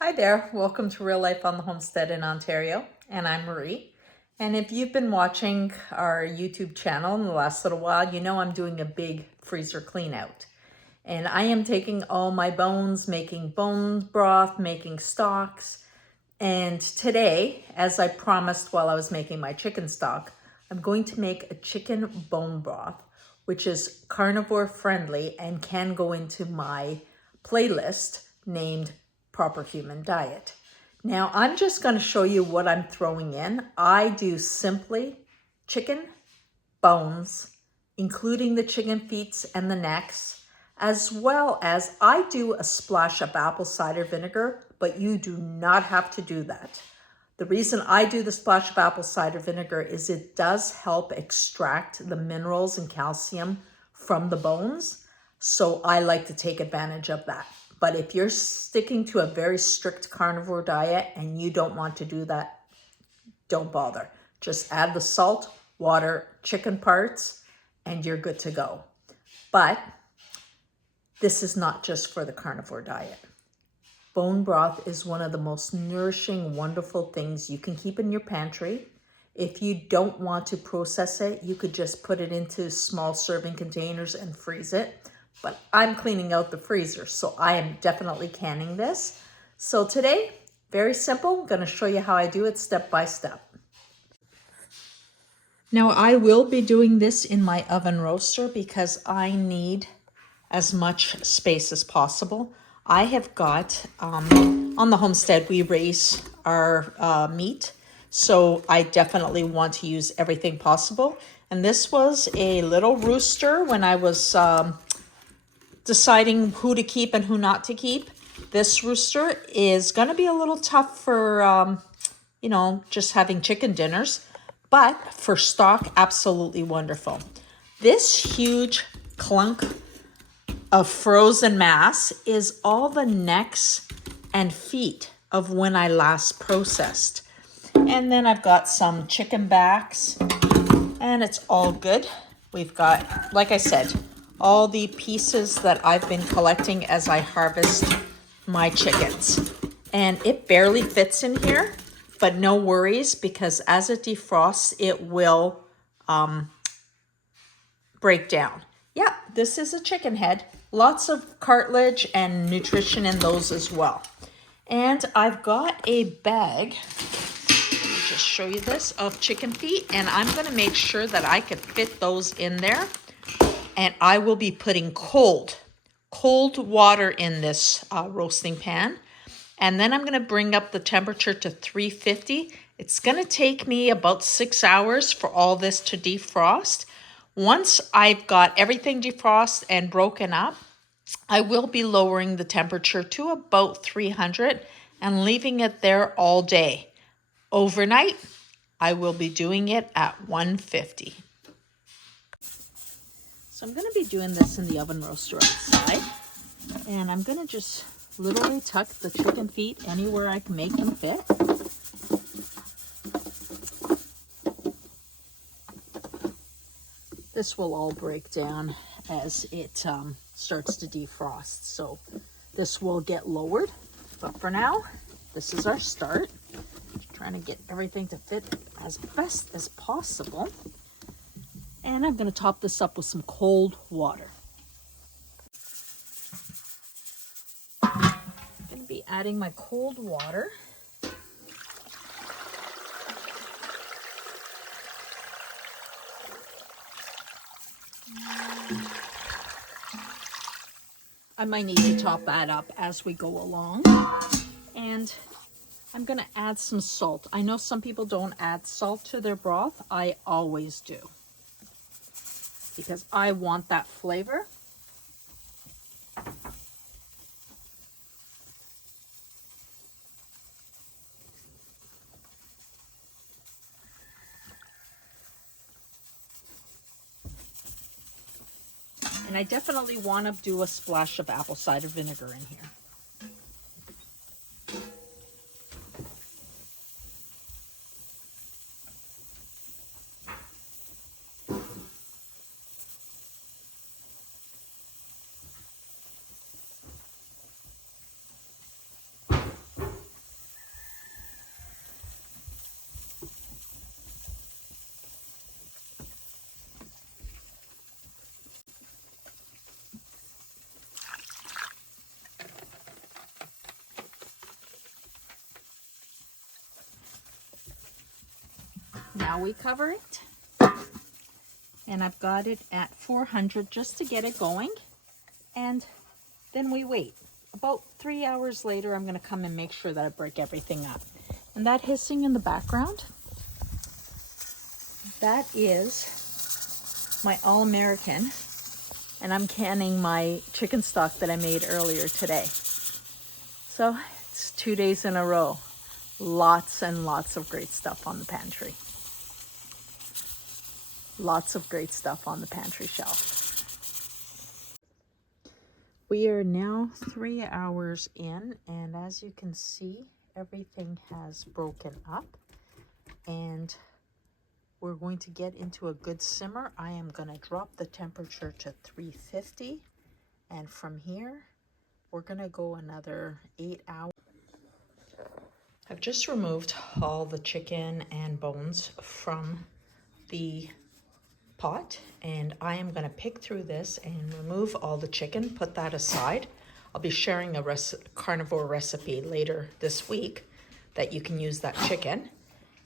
Hi there, welcome to Real Life on the Homestead in Ontario, and I'm Marie. And if you've been watching our YouTube channel in the last little while, you know I'm doing a big freezer clean out. And I am taking all my bones, making bone broth, making stocks. And today, as I promised while I was making my chicken stock, I'm going to make a chicken bone broth, which is carnivore friendly and can go into my playlist named Proper Human Diet. Now, I'm just going to show you what I'm throwing in. I do simply chicken bones, including the chicken feet and the necks, as well as I do a splash of apple cider vinegar, but you do not have to do that. The reason I do the splash of apple cider vinegar is it does help extract the minerals and calcium from the bones. So I like to take advantage of that. But if you're sticking to a very strict carnivore diet and you don't want to do that, don't bother. Just add the salt, water, chicken parts, and you're good to go. But this is not just for the carnivore diet. Bone broth is one of the most nourishing, wonderful things you can keep in your pantry. If you don't want to process it, you could just put it into small serving containers and freeze it. But I'm cleaning out the freezer, so I am definitely canning this. So today, very simple. I'm going to show you how I do it step by step. Now I will be doing this in my oven roaster because I need as much space as possible. I have got, on the homestead, we raise our meat. So I definitely want to use everything possible. And this was a little rooster when I was deciding who to keep and who not to keep. This rooster is going to be a little tough for, just having chicken dinners. But for stock, absolutely wonderful. This huge clunk of frozen mass is all the necks and feet of when I last processed. And then I've got some chicken backs, and it's all good. We've got, like I said, all the pieces that I've been collecting as I harvest my chickens. And it barely fits in here, but no worries, because as it defrosts, it will break down. Yeah, this is a chicken head. Lots of cartilage and nutrition in those as well. And I've got a bag, let me just show you this, of chicken feet, and I'm going to make sure that I can fit those in there. And I will be putting cold water in this roasting pan. And then I'm going to bring up the temperature to 350. It's going to take me about 6 hours for all this to defrost. Once I've got everything defrosted and broken up, I will be lowering the temperature to about 300 and leaving it there all day. Overnight, I will be doing it at 150. So I'm going to be doing this in the oven roaster outside, and I'm going to just literally tuck the chicken feet anywhere I can make them fit. This will all break down as it starts to defrost, so this will get lowered. But for now, this is our start. Just trying to get everything to fit as best as possible. And I'm going to top this up with some cold water. I'm going to be adding my cold water. I might need to top that up as we go along. And I'm going to add some salt. I know some people don't add salt to their broth. I always do, because I want that flavor. And I definitely want to do a splash of apple cider vinegar in here. Now we cover it. And I've got it at 400 just to get it going. And then we wait. About 3 hours later, I'm gonna come and make sure that I break everything up. And that hissing in the background, that is my All-American. And I'm canning my chicken stock that I made earlier today. So it's 2 days in a row. Lots and lots of great stuff on the pantry. Lots of great stuff on the pantry shelf. We are now 3 hours in, and as you can see, everything has broken up, and we're going to get into a good simmer. I am going to drop the temperature to 350, and from here, we're going to go another 8 hours. I've just removed all the chicken and bones from the pot, and I am going to pick through this and remove all the chicken, put that aside. I'll be sharing a carnivore recipe later this week that you can use that chicken.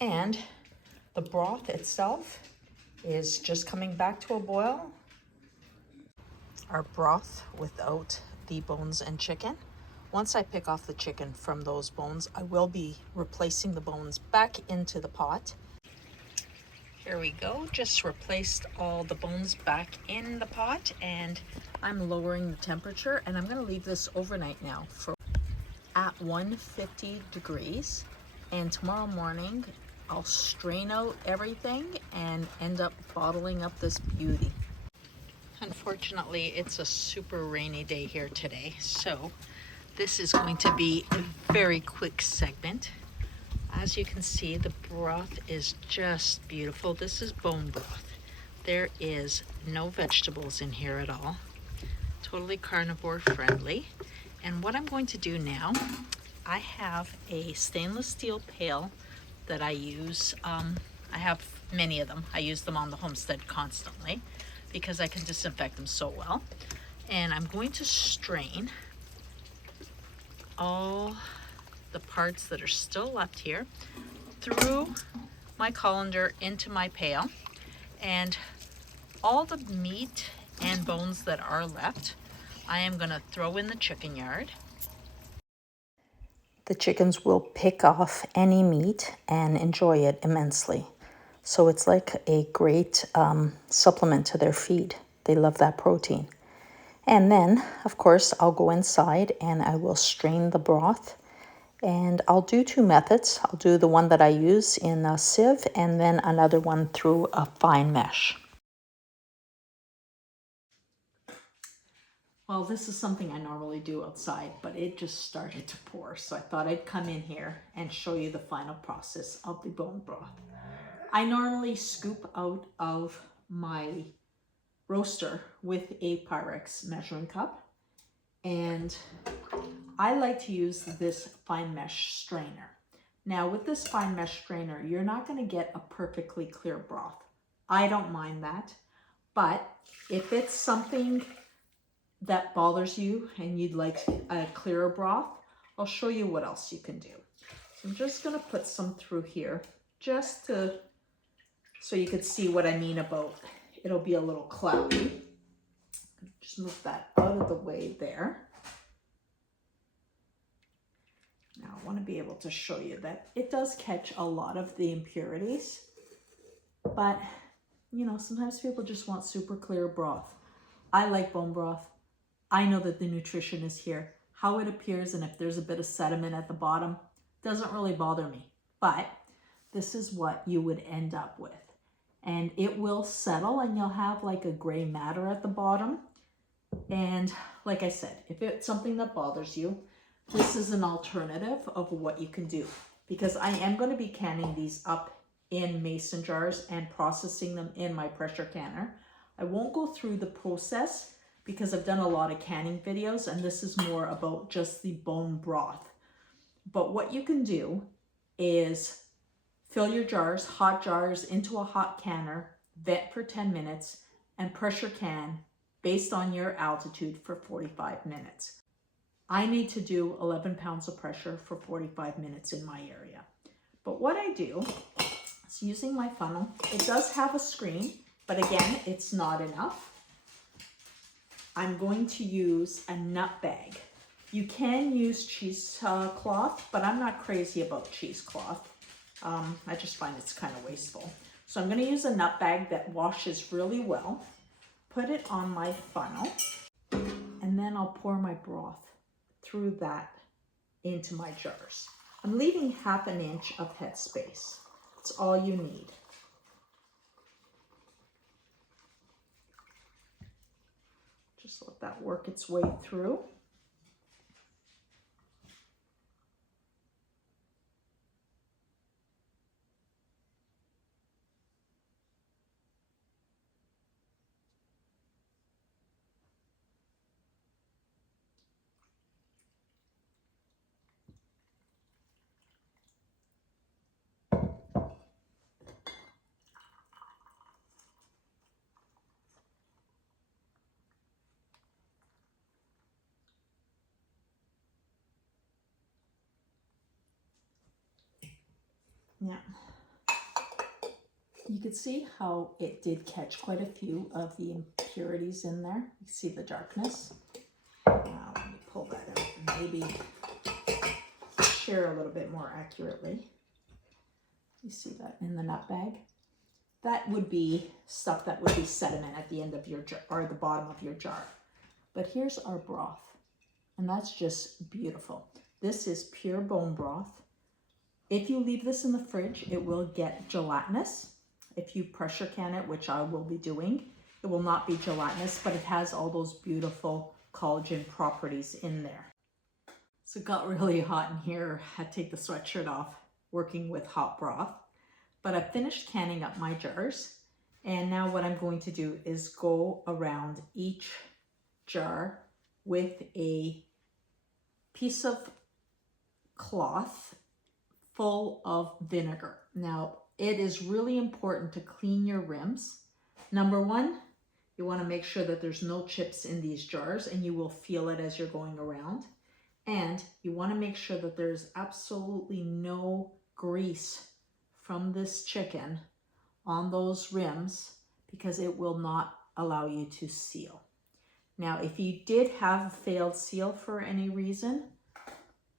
And the broth itself is just coming back to a boil. Our broth without the bones and chicken. Once I pick off the chicken from those bones, I will be replacing the bones back into the pot. Here we go, just replaced all the bones back in the pot, and I'm lowering the temperature, and I'm gonna leave this overnight now at 150 degrees. And tomorrow morning, I'll strain out everything and end up bottling up this beauty. Unfortunately, it's a super rainy day here today, so this is going to be a very quick segment. As you can see, the broth is just beautiful. This is bone broth. There is no vegetables in here at all. Totally carnivore friendly. And what I'm going to do now, I have a stainless steel pail that I use. I have many of them. I use them on the homestead constantly because I can disinfect them so well. And I'm going to strain all the parts that are still left here through my colander into my pail, and all the meat and bones that are left I am going to throw in the chicken yard. The chickens will pick off any meat and enjoy it immensely, so it's like a great supplement to their feed. They love that protein. And then of course I'll go inside and I will strain the broth. And I'll do two methods. I'll do the one that I use in a sieve, and then another one through a fine mesh. Well, this is something I normally do outside, but it just started to pour. So I thought I'd come in here and show you the final process of the bone broth. I normally scoop out of my roaster with a Pyrex measuring cup. And I like to use this fine mesh strainer. Now with this fine mesh strainer, you're not going to get a perfectly clear broth. I don't mind that, but if it's something that bothers you and you'd like a clearer broth, I'll show you what else you can do. So I'm just going to put some through here just so you could see what I mean about it'll be a little cloudy. Just move that out of the way there. Now I want to be able to show you that it does catch a lot of the impurities, but you know, sometimes people just want super clear broth. I like bone broth. I know that the nutrition is here. How it appears and if there's a bit of sediment at the bottom doesn't really bother me, but this is what you would end up with. And it will settle and you'll have like a gray matter at the bottom. And like I said, if it's something that bothers you, this is an alternative of what you can do, because I am going to be canning these up in mason jars and processing them in my pressure canner. I won't go through the process because I've done a lot of canning videos and this is more about just the bone broth. But what you can do is fill your jars, hot jars, into a hot canner, vent for 10 minutes, and pressure can based on your altitude for 45 minutes. I need to do 11 pounds of pressure for 45 minutes in my area. But what I do is using my funnel. It does have a screen, but again, it's not enough. I'm going to use a nut bag. You can use cheesecloth, but I'm not crazy about cheesecloth. I just find it's kind of wasteful. So I'm going to use a nut bag that washes really well. Put it on my funnel, and then I'll pour my broth through that into my jars. I'm leaving 1/2 inch of head space. That's all you need. Just let that work its way through. Yeah, you can see how it did catch quite a few of the impurities in there. You see the darkness. Now let me pull that out and maybe share a little bit more accurately. You see that in the nut bag? That would be stuff that would be sediment at the end of your jar or the bottom of your jar. But here's our broth, and that's just beautiful. This is pure bone broth. If you leave this in the fridge, it will get gelatinous. If you pressure can it, which I will be doing, it will not be gelatinous, but it has all those beautiful collagen properties in there. So it got really hot in here. I had to take the sweatshirt off working with hot broth. But I finished canning up my jars. And now what I'm going to do is go around each jar with a piece of cloth full of vinegar. Now, it is really important to clean your rims. Number one, you want to make sure that there's no chips in these jars, and you will feel it as you're going around. And you want to make sure that there's absolutely no grease from this chicken on those rims, because it will not allow you to seal. Now, if you did have a failed seal for any reason,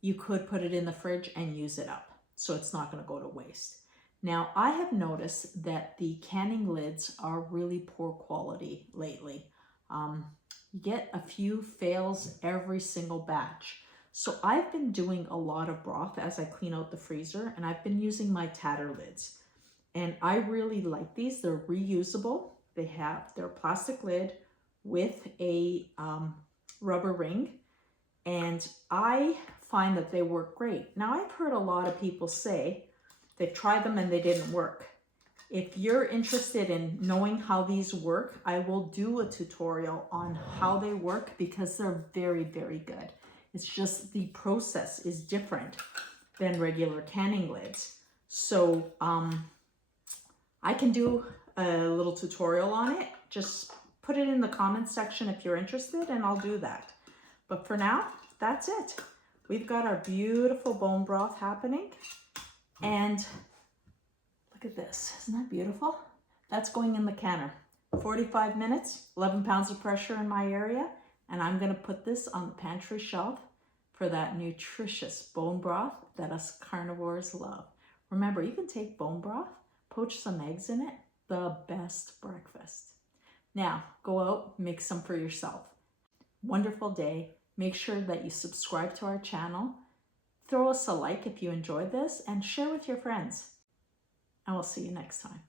you could put it in the fridge and use it up, so it's not going to go to waste. Now, I have noticed that the canning lids are really poor quality lately. You get a few fails every single batch. So I've been doing a lot of broth as I clean out the freezer, and I've been using my tatter lids. And I really like these. They're reusable. They have their plastic lid with a rubber ring, and I find that they work great. Now, I've heard a lot of people say they've tried them and they didn't work. If you're interested in knowing how these work, I will do a tutorial on how they work, because they're very, very good. It's just the process is different than regular canning lids. So I can do a little tutorial on it. Just put it in the comments section if you're interested, and I'll do that. But for now, that's it. We've got our beautiful bone broth happening. And look at this. Isn't that beautiful? That's going in the canner. 45 minutes, 11 pounds of pressure in my area. And I'm going to put this on the pantry shelf for that nutritious bone broth that us carnivores love. Remember, you can take bone broth, poach some eggs in it, the best breakfast. Now, go out, make some for yourself. Wonderful day. Make sure that you subscribe to our channel. Throw us a like if you enjoyed this, and share with your friends. And we'll see you next time.